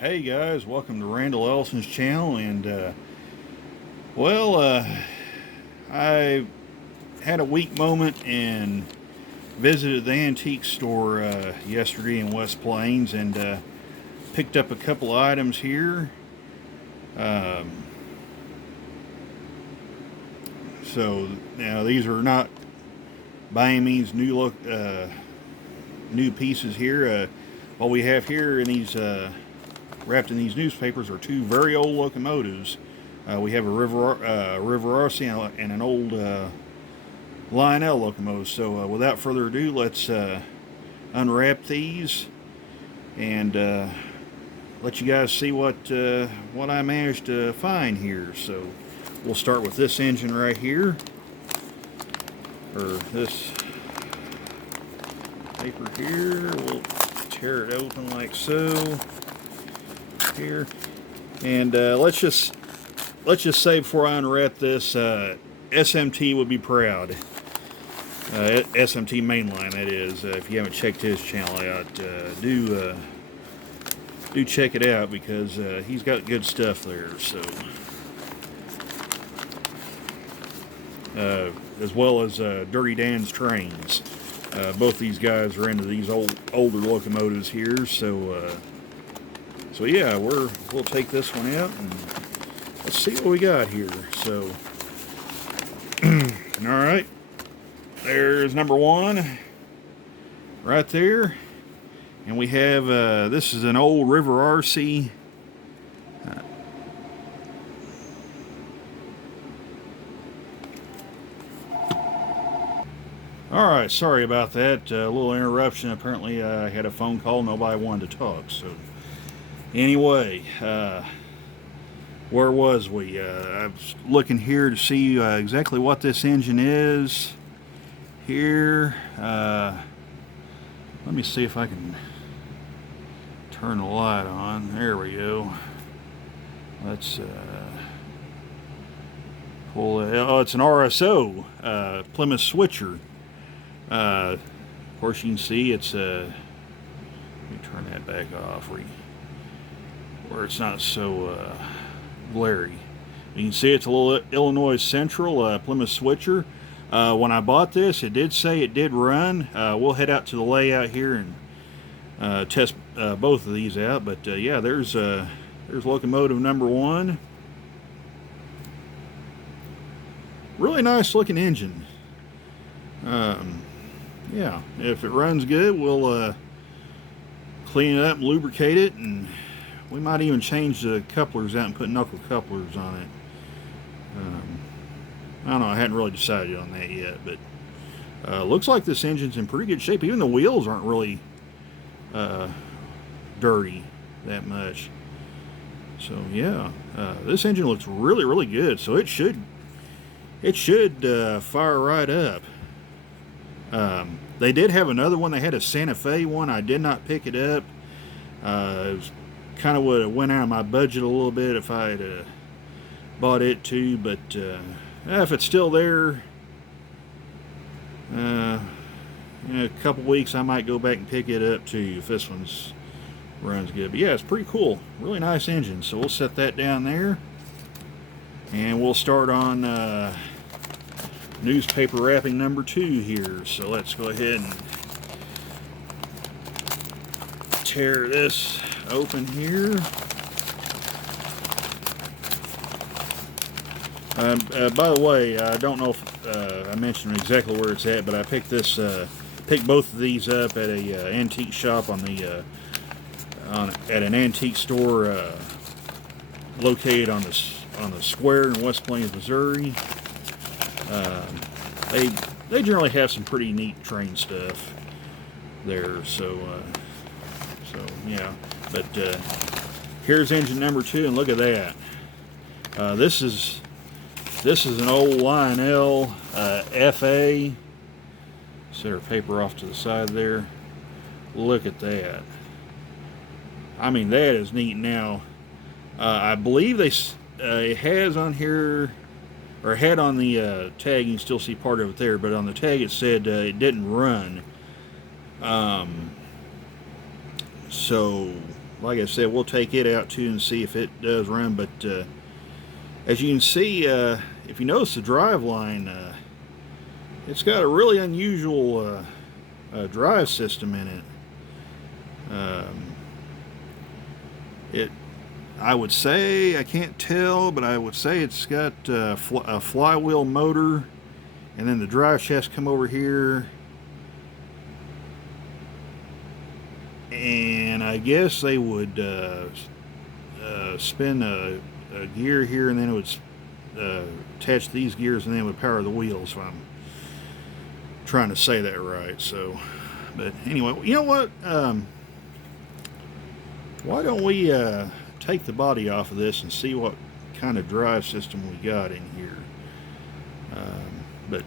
Hey guys, welcome to Randall Ellison's channel. And I had a weak moment and visited the antique store yesterday in West Plains and picked up a couple of items here. So now these are not by any means new pieces here. What we have here in these wrapped in these newspapers are two very old locomotives. We have a River RSO and an old Lionel locomotive. So without further ado, let's unwrap these and let you guys see what I managed to find here. So we'll start with this engine right here, or this paper here. We'll tear it open like so here, and let's just say before I unwrap this, SMT would be proud. SMT mainline, that is. If you haven't checked his channel out, do check it out, because he's got good stuff there. So as well as Dirty Dan's Trains. Both these guys are into these older locomotives here. So yeah, we'll take this one out and let's see what we got here. So all right, there's number one right there, and we have this is an old River RC. All right, sorry about that. A little interruption. Apparently, I had a phone call. Nobody wanted to talk. So anyway, where was we? I was looking here to see exactly what this engine is here. Let me see if I can turn the light on. There we go. Let's pull it. Oh, it's an RSO Plymouth Switcher. Of course, you can see it's let me turn that back off where it's not so glary. You can see it's a little Illinois Central Plymouth Switcher. When I bought this, it did say it did run. We'll head out to the layout here and test both of these out. But yeah, there's locomotive number one. Really nice looking engine. Yeah, if it runs good, we'll clean it up and lubricate it, and we might even change the couplers out and put knuckle couplers on it. I don't know, I hadn't really decided on that yet, but looks like this engine's in pretty good shape. Even the wheels aren't really dirty that much. So yeah, this engine looks really, really good. So it should fire right up. They did have another one. They had a Santa Fe one. I did not pick it up. It was kind of would have went out of my budget a little bit if I had bought it too. But if it's still there, in a couple weeks I might go back and pick it up too if this one's runs good. But yeah, it's pretty cool. Really nice engine. So we'll set that down there, and we'll start on newspaper wrapping number two here. So let's go ahead and tear this open here. By the way, I don't know if I mentioned exactly where it's at, but I picked both of these up at a antique shop at an antique store located on the square in West Plains, Missouri. They generally have some pretty neat train stuff there. So yeah. But here's engine number two, and look at that. This is an old Lionel FA. Set our paper off to the side there. Look at that. I mean, that is neat. Now, I believe it has on here, or had on the tag, you can still see part of it there, but on the tag it said it didn't run. So like I said, we'll take it out too and see if it does run. But as you can see, if you notice the drive line, it's got a really unusual drive system in it. I would say, I can't tell, but I would say it's got a flywheel motor, and then the drive shaft come over here, and I guess they would spin a gear here, and then it would attach these gears, and then it would power the wheels, if I'm trying to say that right. So, but anyway, you know what? Why don't we take the body off of this and see what kind of drive system we got in here. But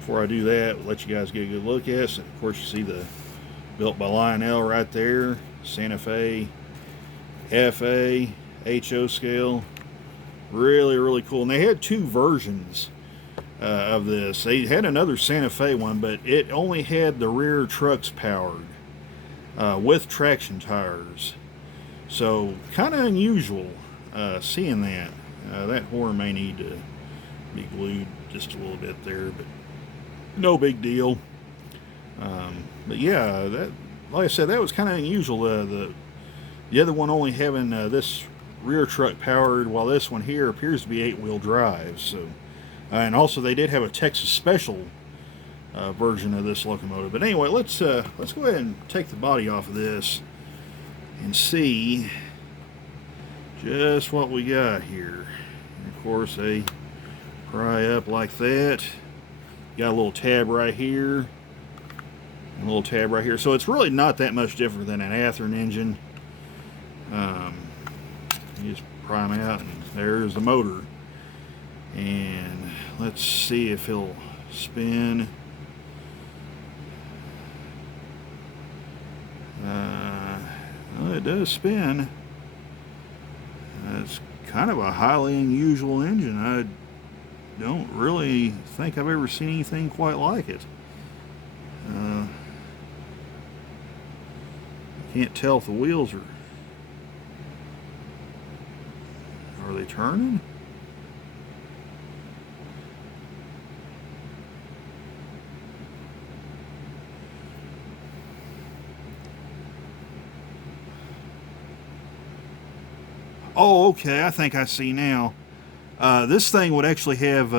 before I do that, we'll let you guys get a good look at it. And of course, you see the built by Lionel right there, Santa Fe FA-HO scale. Really, really cool. And they had two versions of this. They had another Santa Fe one, but it only had the rear trucks powered with traction tires. So kind of unusual seeing that. That horn may need to be glued just a little bit there, but no big deal. But yeah, that, like I said, that was kind of unusual. The other one only having this rear truck powered, while this one here appears to be 8-wheel drive. So, and also they did have a Texas Special version of this locomotive. But anyway, let's go ahead and take the body off of this and see just what we got here. And of course, they pry up like that. Got a little tab right here, and a little tab right here. So it's really not that much different than an Athearn engine. You just pry them out, and there's the motor. And let's see if he'll spin. Well, it does spin. It's kind of a highly unusual engine. I don't really think I've ever seen anything quite like it. I can't tell if the wheels are they turning? Oh, okay, I think I see now. This thing would actually have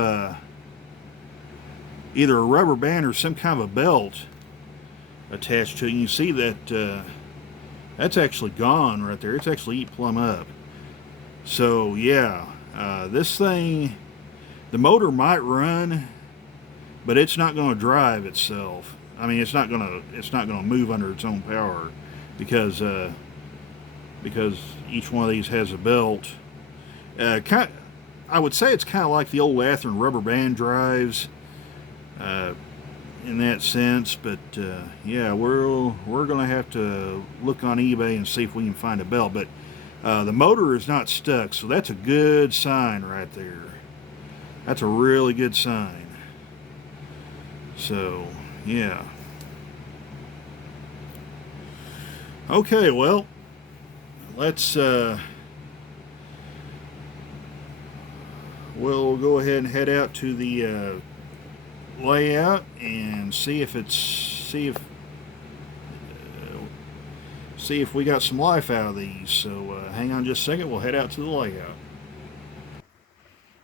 either a rubber band or some kind of a belt attached to it. You see that that's actually gone right there. It's actually eat plumb up. So yeah, this thing, the motor might run, but it's not going to drive itself. I mean, it's not going to move under its own power because each one of these has a belt. I would say it's kind of like the old Athearn rubber band drives in that sense. But yeah, we're going to have to look on eBay and see if we can find a belt. But the motor is not stuck, so that's a good sign right there. That's a really good sign. So yeah. Okay, well, let's we'll go ahead and head out to the layout and see if we got some life out of these. So hang on just a second, we'll head out to the layout.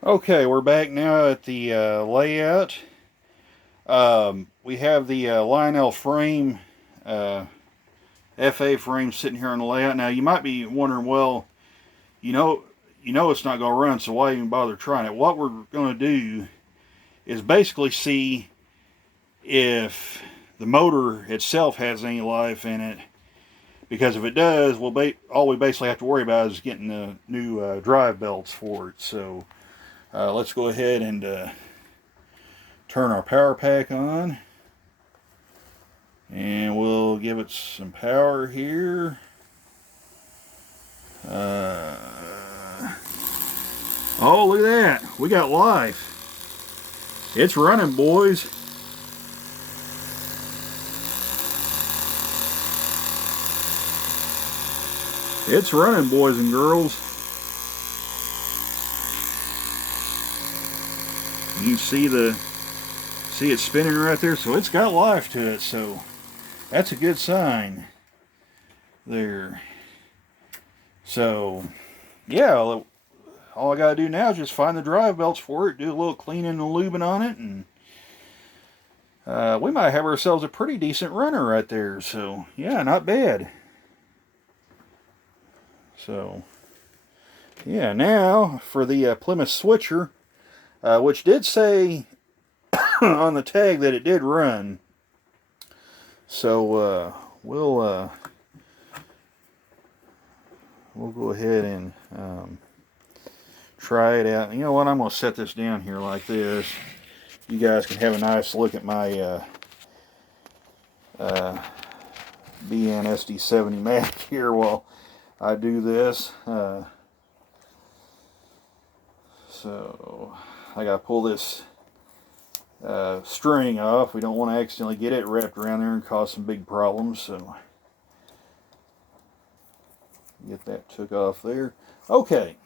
Okay, we're back now at the layout. We have the Lionel frame, FA frame sitting here on the layout. Now you might be wondering, well, you know it's not going to run, so why even bother trying it? What we're going to do is basically see if the motor itself has any life in it, because if it does, all we basically have to worry about is getting the new drive belts for it. So let's go ahead and turn our power pack on, and we'll give it some power here. Oh, look at that. We got life. It's running, boys. It's running, boys and girls. You see it spinning right there, so it's got life to it, so that's a good sign there. So yeah, all I gotta do now is just find the drive belts for it, do a little cleaning and lubing on it, and we might have ourselves a pretty decent runner right there. So yeah, not bad. So yeah, now for the Plymouth Switcher, which did say on the tag that it did run. So we'll go ahead and try it out. You know what? I'm going to set this down here like this. You guys can have a nice look at my BN-SD70 Mac here while I do this. So I got to pull this string off. We don't want to accidentally get it wrapped around there and cause some big problems. So get that took off there. Okay,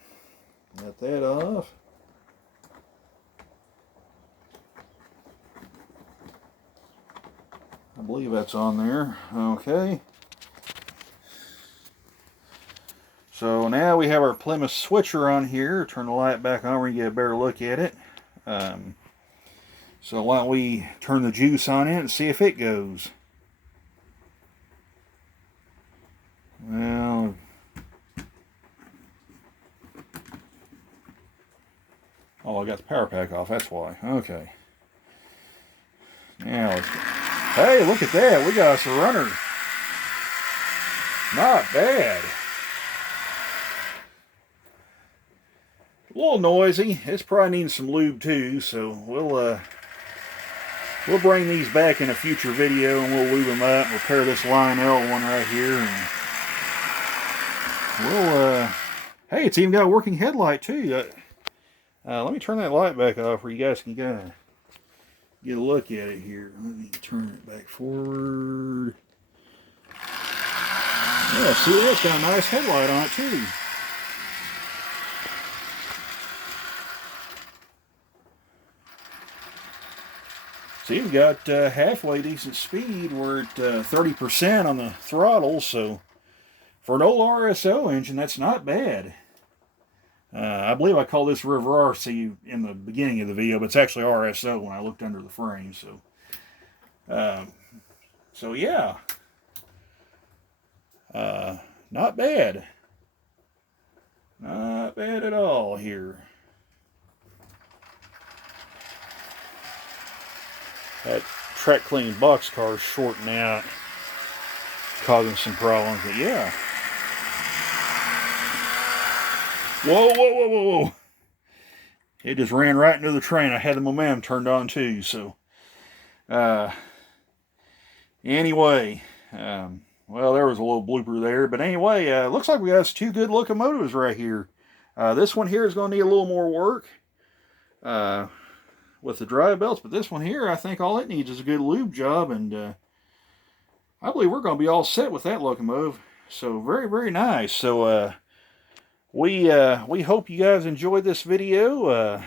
got that off. I believe that's on there. Okay. So now we have our Plymouth Switcher on here. Turn the light back on and get a better look at it. So why don't we turn the juice on it and see if it goes. Well, oh, I got the power pack off, that's why. Okay. Now let's go. Hey, look at that. We got us a runner. Not bad. A little noisy. It's probably needing some lube too, so we'll bring these back in a future video and we'll lube them up and repair this Lionel one right here. And we'll, hey, it's even got a working headlight too. Let me turn that light back off where you guys can kind of get a look at it here. Let me turn it back forward. Yeah, see, that's got a nice headlight on it too. See, we've got halfway decent speed. We're at 30% on the throttle, so for an old RSO engine, that's not bad. I believe I called this River RC in the beginning of the video, but it's actually RSO when I looked under the frame. So yeah, not bad. Not bad at all here. That track clean boxcar is shorting out, causing some problems, but yeah. Whoa, whoa, whoa, whoa, whoa. It just ran right into the train. I had the momentum turned on too, so. Anyway, well, there was a little blooper there, but anyway, looks like we got two good locomotives right here. This one here is going to need a little more work with the drive belts, but this one here, I think all it needs is a good lube job, and I believe we're going to be all set with that locomotive. So very, very nice. So we hope you guys enjoyed this video.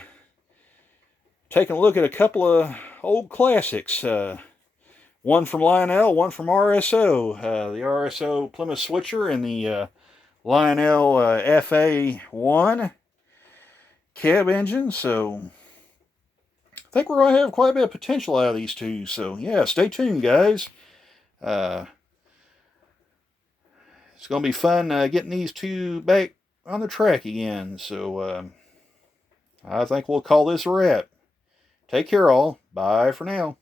Taking a look at a couple of old classics. One from Lionel, one from RSO. The RSO Plymouth Switcher and the Lionel FA-1 cab engine. So I think we're going to have quite a bit of potential out of these two. So yeah, stay tuned, guys. It's going to be fun getting these two back on the track again. So I think we'll call this a wrap. Take care all. Bye for now.